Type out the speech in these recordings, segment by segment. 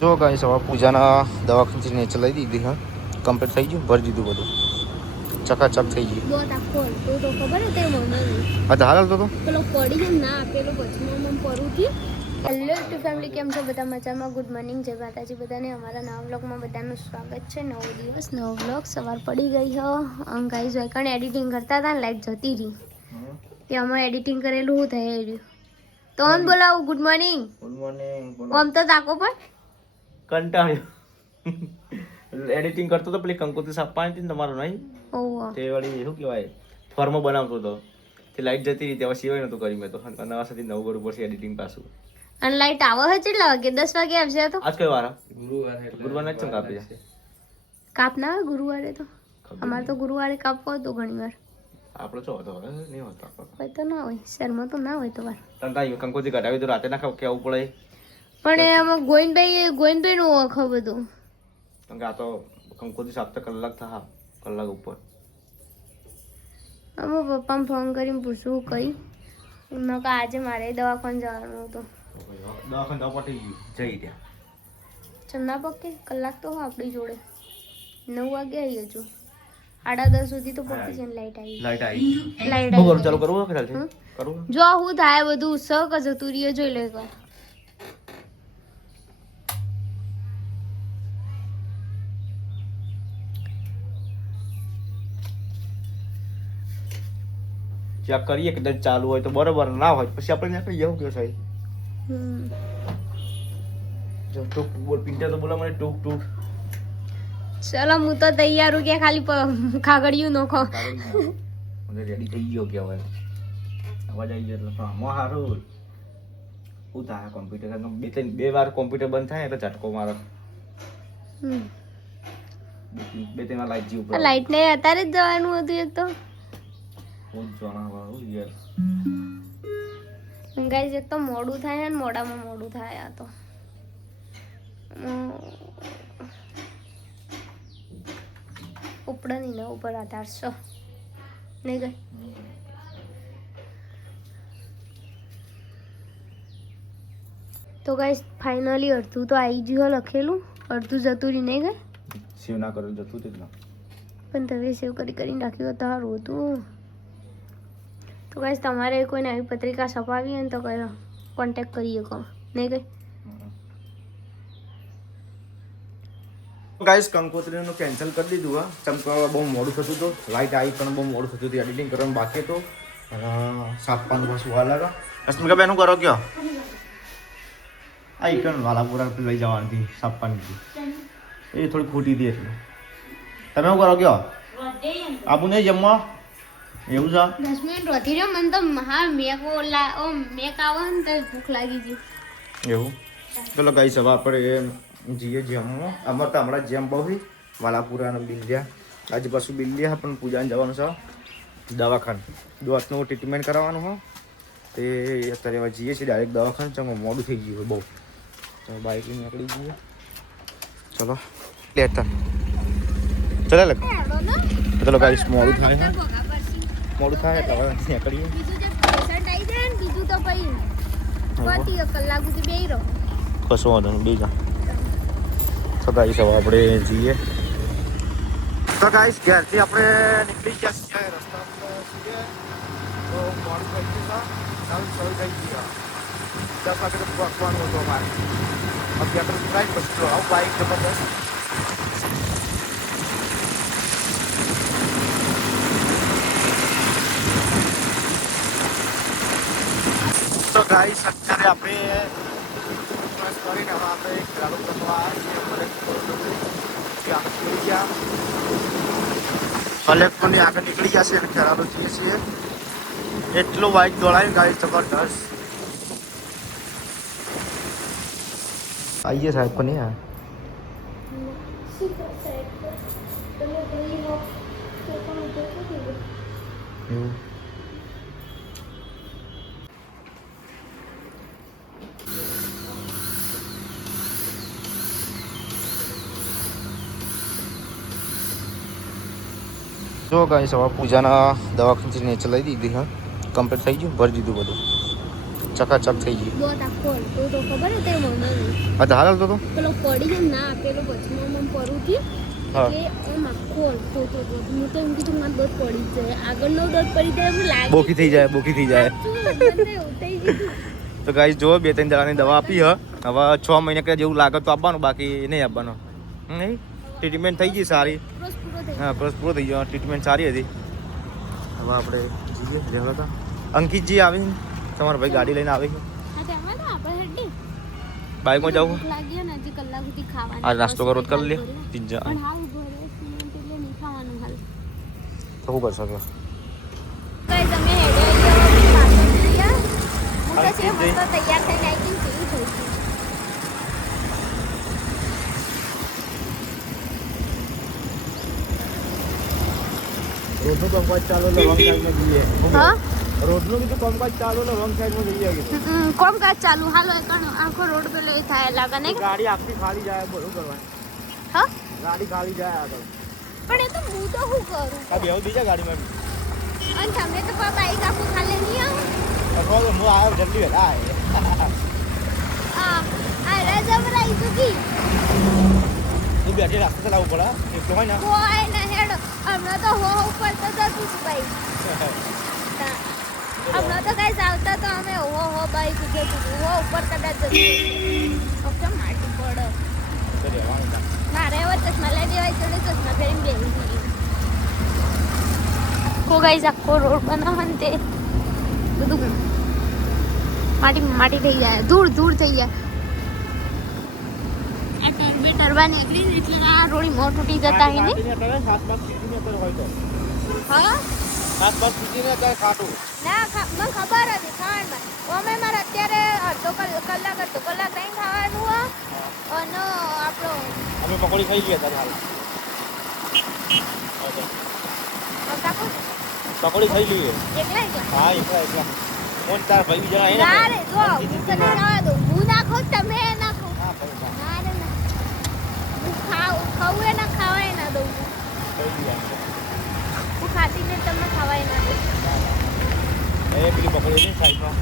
જો ગાઈસ હવે પૂજાના દવાખાનેથી નેચર લઈ દીધી હા કમ્પ્લીટ થઈ ગયું ભરી દીધું બધું ચકાચક થઈ ગયું દોત આખો હલતો તો ખબર હે તે મને હા તો હાલ તો પેલો પડી ગયો ના પેલો વચમાં મમ પરું થી હેલો ટુ ફેમિલી કેમ છો બધા મજામાં ગુડ મોર્નિંગ જય માતાજી બધાને અમારા નવા વ્લોગમાં બધાનું સ્વાગત છે નવો દિવસ નવો વ્લોગ સવાર પડી ગઈ હો ગાઈસ વેકણ એડિટિંગ કરતા હતા લાઈટ જતી રહી કે અમે એડિટિંગ કરેલું હું થઈ રહ્યું તો ઓન બોલાવું ગુડ મોર્નિંગ ઓમ તો તાકો પણ કંટાળ્યો એડિટિંગ કરતો તો પેલી કંકોત્રી સાપવાની હતી ને તમારો નહીં ઓહો તે વળી શું કહેવાય ફોર્મ બનાવતો હતો તે લાઈટ જતી રહી ત્યાં સિવાય નહોતું કરી મેં તો નવા સાથે નવું કરવું પડશે એડિટિંગ પાછું અને લાઈટ આવે છે કેટલા વાગે 10 વાગે આવશે તો આજ કઈ વાર ગુરુવારના જ ચમ કાપી જશે કાપ ના આવે ગુરુવારે તો અમારે તો ગુરુવારે કાપવો હતો ઘણી વાર આપણો છો હતો હવે નહીં હોતો આપણો હોય તો ના હોય શહેરમાં તો ના હોય તો વાર તંતા કંકોત્રી કઢાવી તો રાતે ના કેવું પડે પણ એમાં ગોવિંદભાઈ નું ઓળખો બધું કારણ કે આ તો કંકોત્રી સાપતા કલાક થા કલાક ઉપર અમે પપ્પાને ફોન કરીને પૂછવું કઈ મેં કહા આજે મારે દવાખાને જવાનું હતું દવાખાને જવા પટી ગયું જઈ ત્યાં ચંદા પક્કે કલાક તો હોય આપણી જોડે 9 વાગે આવી હજુ 10:30 સુધી તો પક્કી છે લાઈટ આવી લાઈટ બહુ આવી ચાલુ કરવું કે ચાલશે કરવું જો હું થાય બધું સક જતું રહ્યો જોઈ લે એકવાર ચેક કરીએ કદાચ ચાલુ હોય તો બરોબર ના હોય પછી આપણે ત્યાં કહીએ એવું કે સાહેબ જો ટૂક બોલ પિંટા તો બોલા મને ટૂક ટૂક ચલો હું તો તૈયાર હું કે ખાલી ખાગડિયું નોખો મને રેડી થઈ ગયો કે હવે અવાજ આવી ગયો એટલે મો હારું હું થાય કોમ્પ્યુટર બે વાર કોમ્પ્યુટર બંધ થાય એટલે ઝટકો મારે બે ત્રણ વાર લાઈટ જીવ લાઈટ ને અત્યારે જ જવાનું હતું એક તો હું જોણા વાળું યાર ગાઈસ એક તો મોડું થાય ને મોડામાં મોડું થાય આ તો ઉપડા નહીં ને ઉપર આધાર છો નહીં ગઈ તો ગાઈસ ફાઇનલી અડધું તો આવી ગયું લખેલું અડધું જતું રહી નહીં ગઈ સેવ ના કરેલું જતું તે જ ના પણ તમે સેવ કરીને રાખ્યું તો સારું હતું તો ગાઈસ તમારે કોઈને આવી પત્રિકા છપાવી હોય ને તો કયો કોન્ટેક્ટ કરી શકો નહીં ગઈ ગાઈસ કંકોત્રીનું કેન્સલ કરી દીધું હા ચમકાવા બહુ મોડું થતું હતું લાઈટ આવી પણ બહુ મોડું થતું હતું એડિટિંગ કરવાનું બાકી હતું અને સાપવાનું પાછું વાલા હતા અસ્મિકા બેન શું કરો કયો આ એકણ વાલાપુરા લઈ જવાની હતી સાપવાની એ થોડી ખોટી હતી એટલે તમે શું કરો કયો આબુ નહીં જમવા એવું છે 10 મિનિટ વધી રહ્યો મને તો હા મેક આવો ને તો ભૂખ લાગી ગઈ એવું ચલો ગાઈસ હવે આપણે જઈએ જમવા અમારે તો હમણાં જેમ બહુ વાલાપુરાનો બિલ્ડિયા આજે પાછું બિલ્ડિયા પણ પૂજાને જવાનું છે દવાખાને દવાતનું ટ્રીટમેન્ટ કરાવવાનું હોય તે અત્યારે હવે જઈએ છીએ ડાયરેક્ટ દવાખાને ચાલો મોડું થઈ ગયું હોય બહુ તો બાઇક લઈને નીકળી જઈએ ચલો લેતા ચલો લગ ચલો ગાઈસ મોડું થાય એટલે હવે નીકળીએ બીજું તો પછી કલાક સુધી બેહી રહો કશું વાંધો નહીં બીજા તો ગાઈસ હવે આપણે જઈએ તો ગાઈસ ઘેરથી આપણે નીકળી ગયા છીએ રસ્તામાં છીએ તો મોડું થઈ ગયું છે ચાલ થઈ ગયા 10 વાગે તો પહોંચવાનું હતું અમારે અત્યારે તો ટ્રાય પછી આવું બાઇક જબરદસ્ત તો ગાઈસ અત્યારે આપણે કરીને હવે આપણે ખેરાલુ કરવા કલેક્ટરની આગળ નીકળી ગયા છે અને ખેરાલુ જઈએ છીએ એટલું બાઇક દોડાય ગાડી જબરદસ્ત આઈએ સાહેબ પણ યાર એવું જો ગાઈસ હવે પૂજાના દવાખાનેથી નેચર લઈ દીધી હા કમ્પ્લીટ થઈ ગયું ભરી દીધું બધું ચકાચક થઈ ગયું. દોત આખો હલતો તો ખબર હતી મને નહીં. હા તો હાલ તો પેલો પડી જાય ના પેલો વચમાં પરું થી હા કે આમ આખો હલતો તો હું તો એમ કીધું મારો દોત પડી જ જાય આગળનો દોત પડી જાય એવું લાગે બોકી થઈ જાય બોકી થઈ જાય. મને એવું થઈ ગયું. તો ગાઈસ જો 2-3 દાડાની દવા આપી હ હવે 6 મહિના કે જેવું લાગે તો આપવાનું બાકી નહીં આપવાનું. નહીં ટ્રીટમેન્ટ થઈ ગઈ સારી. કોર્સ પૂરો થઈ હા કોર્સ પૂરો થઈ ગયો ટ્રીટમેન્ટ સારી હતી. હવે આપણે જઈએ રહેવા હતા. અંકિતજી આવે છે તમારો ભાઈ ગાડી લઈને આવે છે. હા તે આમાં તો આપણે હેડી બાઇકમાં જાવ ભૂખ લાગી ને હજી કલાક સુધી ખાવાની આ નાસ્તો કરો તો કરી લે પિઝા પણ હાલ ઘરે સિમેન્ટ એટલે નહીં ખાવાનું હાલ તો શું કરશો કે કઈ તમે હેડે પાછળ ગયા હું તો છે મસ્ત તૈયાર થઈને આવી ગઈ કેવી થઈ ગઈ રોડનું કામકાજ ચાલો એટલે રોંગ સાઈડમાં જઈએ. હા રોડનું કીધું કામકાજ ચાલો એટલે રોંગ સાઈડમાં જઈએ કીધું. કોમકાજ ચાલુ હાલો એકણ આખો રોડ પેલો એ થાય લાગે નહીં ગાડી આખી ખાલી જાય બોલું કરવાનું. હા ગાડી ખાલી જાય આગળ. પણ એ તો હું તો શું કરું આ બેવ બીજા ગાડીમાં અને તમે તો બાઈક આખું ખાલી નહીં આવો હું આવ્યો જલ્દી વહેલા આ રજબરાઈ ચૂકી તું બેઠી રાસ્તે ચલાવવું પડે એટલું હોય ને કોઈ ના હેડો હમણાં તો હો ઉપર તો જતું જ બાઈક હમણાં તો કઈ આવતા તો અમે હો બાઈક જતું હો ઉપર કદાચ જતું ઓકે માટી પડો તો રહેવાનું છે. મારે હવે ચશ્મા લઈ દેવાય જોડે ચશ્મા પહેરીને બેસી કો ગાઈસ આખો રોડ બનાવવાનું તે બધું માટી થઈ જાય ધૂળ થઈ જાય આ ટર્બે ટરબા નીકળી ને એટલે આ રોડી મોં તૂટી જતા હે ને સાત-પાંચ કિલોમીટર હોય તો હા 7-5 કિલોમીટર ખાટું ના મને ખબર હતી ખાવાનું અમે મારે અત્યારે અડધો કલાક થઈને ખાવાનું હોય અને આપણો અમે પકોડી ખાઈ ગયા હતા હાલ કાકુ પકોડી ખાઈ લઈએ. એકલા જ હા એકલા કોણ તાર ભાઈ બીજા આવીને ના રે જો હું તને ખાવા દઉં હું નાખો તમે નાખો હા ભાઈ ના રે ના હું ખાવું એ ના ખાવાય ના દઉં ખાઈ ગયા હું ખાતી ને તમને ખાવાય ના દઉં એ પેલી પકોડી ની સાઈડમાં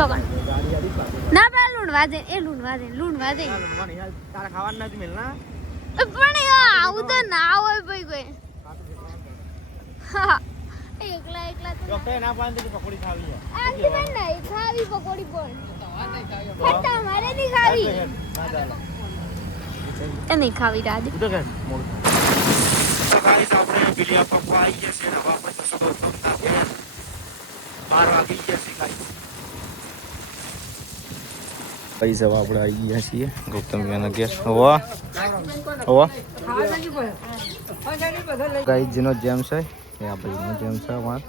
સોગન ગાડી આડી પાસે ના પેલા લૂણવા દે તારા ખાવાનું નથી મિલના પણ આવું તો ના હોય ભાઈ કોઈ હા એકલા તો ડોક્ટરે ના પાડી કે પકોડી ખાવી છે આંટી બેન નહીં ખાવી પકોડી પણ તમારે નહીં ખાવી એ નહીં ખાવી રાજ તો કે મોડ તો ગાઈસ આપણે બિલિયા પપ્પા આવી ગયા છે હવે આપણે તો સગો પપ્પા 12 વાગી ગયા છે ગાઈસ પૈસા આપણે આવી ગયા છીએ ગૌતમ ભાઈના ઘેર હોવા ગાઈસ જેનો જેમ છે એ આ ભાઈનો જેમ છે અમાર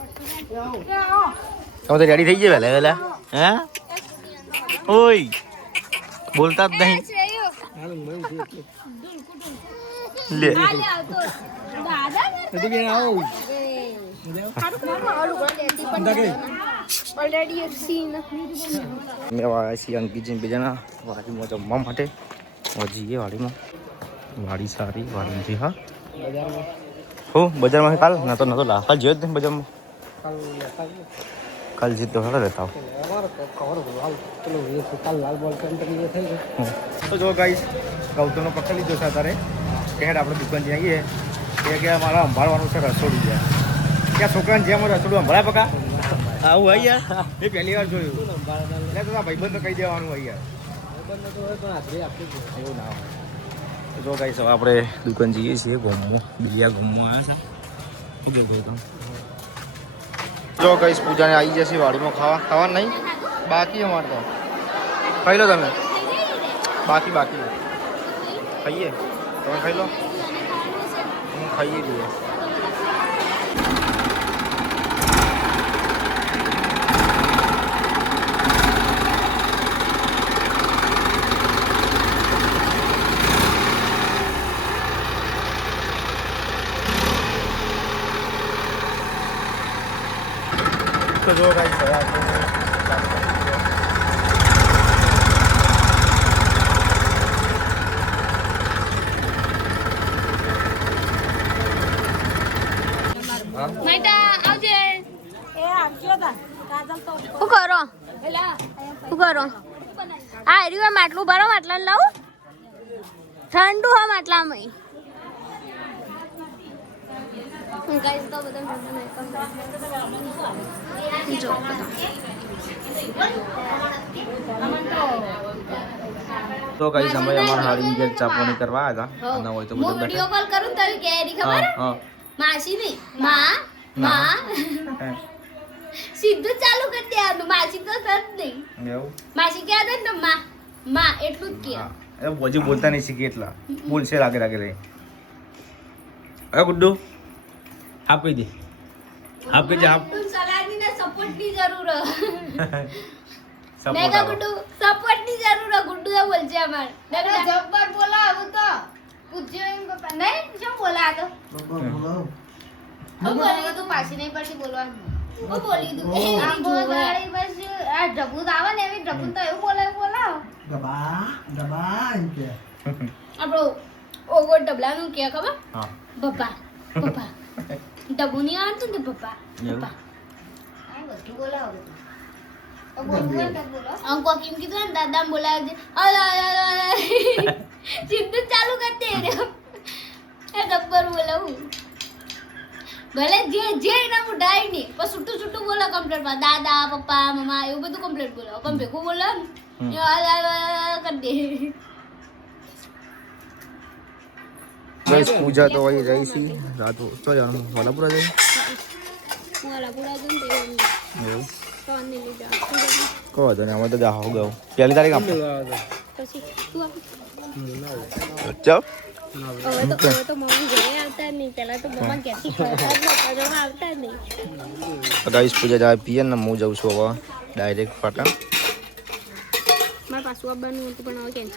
તમે તો રેડી થઈ ગયા વહેલા હે ઓય બોલતા જ નહીં લે ઓલરેડી સીન મેં આવ્યા છીએ અંકિતજી બીજાના વાડીમાં જમવા માટે જઈએ વાડીમાં વાડી સારી વાડી નથી હા હો બજારમાં કાલ નતો લા કાલ જોયો જ નહીં બજારમાં કાલ જીત તો હવે રહેતા તો જો ગાઈસ ગૌતમનો પકડી લીધો છે અત્યારે કે હેડ આપણે દુકાન જઈએ કે મારા સંભાળવાનું છે રસોડું જાય ક્યાં છોકરાને જેમ રસોડું સંભાળ્યા પકા આવું હોય યાર એ પહેલી વાર જોયું એટલે તો ભાઈબંધ કહી દેવાનું હોય યાર એવું ના હોય તો જો ગાઈસ હવે આપણે દુકાન જઈએ છીએ ગોમમાં બિલિયા ગોમમાં આવ્યા છે શું કેવું જો ગાઈસ પૂજાને આવી જશે વાડીમાં ખાવાનું નહીં બાકી અમારે તો ખાઈ લો તમે બાકી ખાઈએ તમે ખાઈ લો હું ખાઈએ છીએ તો જો ગાઈસ હવે આપણે મેટા આવજે એ આવજો તા કાજલ તો શું કરો શું કરો આ એરિયા માટલું ભરો માટલા લાવું ઠંડુ હા માટલામાં ગાઈસ તો બધા જો તો ગાઈસ અમે અમારા હાડીની ઘેર ચા પાણી કરવા આવ્યા હતા અને હોય તો બધા વિડિયો કોલ કરું તો કેરી ખબર માસી નહીં માં સીધું ચાલુ કરી દેવાનું માસી તો સર નહીં એવું માસી કહે છે ને માં એટલું જ કે એ બોજી બોલતા નહીં શીખી એટલા બોલશે લાગે રહી હવે ગુડ્ડુ આપી દે આપી દે આપ સલાની ને સપોર્ટ ની જરૂર મેગા ગુડ્ડુ સપોર્ટ ની જરૂર ગુડ્ડુ એ બોલજે અમાર મેગા જબ્બર બોલા હું તો પૂછ્યો એમ પપ્પા નહીં શું બોલા આ તો હું બોલી તું પાછી નહીં પડતી બોલવાનું હું બોલી દઉં આ બોલાડી બસ આ ઢબુત આવે ને એવી ઢબુત તો એવું બોલાવ દબા એમ કે આપણો ઓગો ડબલાનું કે ખબર હા પપ્પા ડબુ નહીં આવતું ને પપ્પા એવું આ બધું બોલાવો અંકો કેમ કીધું ને દાદા બોલાવે છે સીધું ચાલુ કરી દે એ ગબ્બર બોલાવું ભલે જે એના મુઢાઈ નહીં પણ છૂટું બોલો કમ્પ્લેટ માં દાદા પપ્પા મમ્મા એવું બધું કમ્પ્લેટ બોલો પણ ભેગું બોલો ને કરી દે ગાઈસ પૂજા તો અહીં રહી છે રાત તો જવાનું વાલાપુરા જઈ એવું કહો તો ને અમે તો જાહો ગયો પહેલી તારીખ આપો પછી તું આપ ચાલ હવે તો મમ્મી ઘરે આવતા નહીં પહેલા તો મમ્મા ઘેરથી આવતા નહીં ગાઈસ પૂજા જાય પીએ ને હું જાઉં છું હવે ડાયરેક્ટ પાટણ મારે પાછું આવવાનું હતું પણ હવે કેન્સલ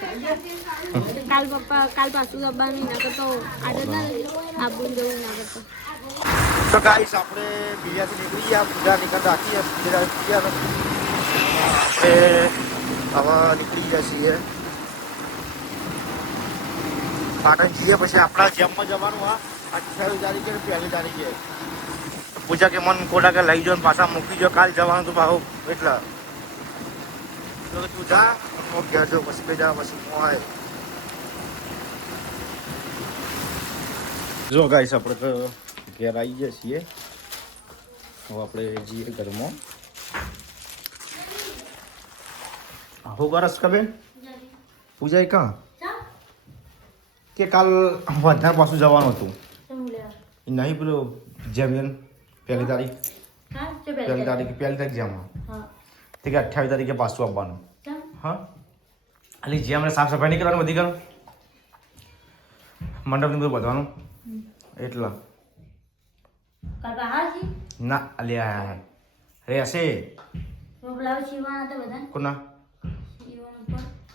કાલ પાછું આવવાનું ના કરતો આજે ના આબુ જવું ના કરતો તો ગાઈસ આપણે બિયાથી નીકળી ગયા પૂજા નીકળ રાખીએ આપણે હવે નીકળી ગયા છીએ પાટણ જઈએ પછી આપણા જેમમાં જવાનું આ 28 તારીખે ને 1 તારીખે પૂજા કે મન કોડા કે લઈ જાઓ ને પાછા મૂકી જાઓ કાલ જવાનું તો ભાવ એટલા તો તું જા હું ઘેર જો પછી જા પછી હું આવે જો ગાઈસ આપણે તો ઘેર આવી ગયા છીએ હવે આપણે જઈએ ઘરમાં હું કરસ કબેન પૂજા કાં કે કાલ વધારે પાછું જવાનું હતું નહીં પેલું જેમિયન 1 તારીખ 1 તારીખ જવાનું તે કે 28 તારીખે પાછું આવવાનું હા એટલે જે આપણે સાફ સફાઈ નહીં કરવાની બધી કરો મંડપનું બધું બધવાનું એટલા ના અલ્યા રહેશે કોના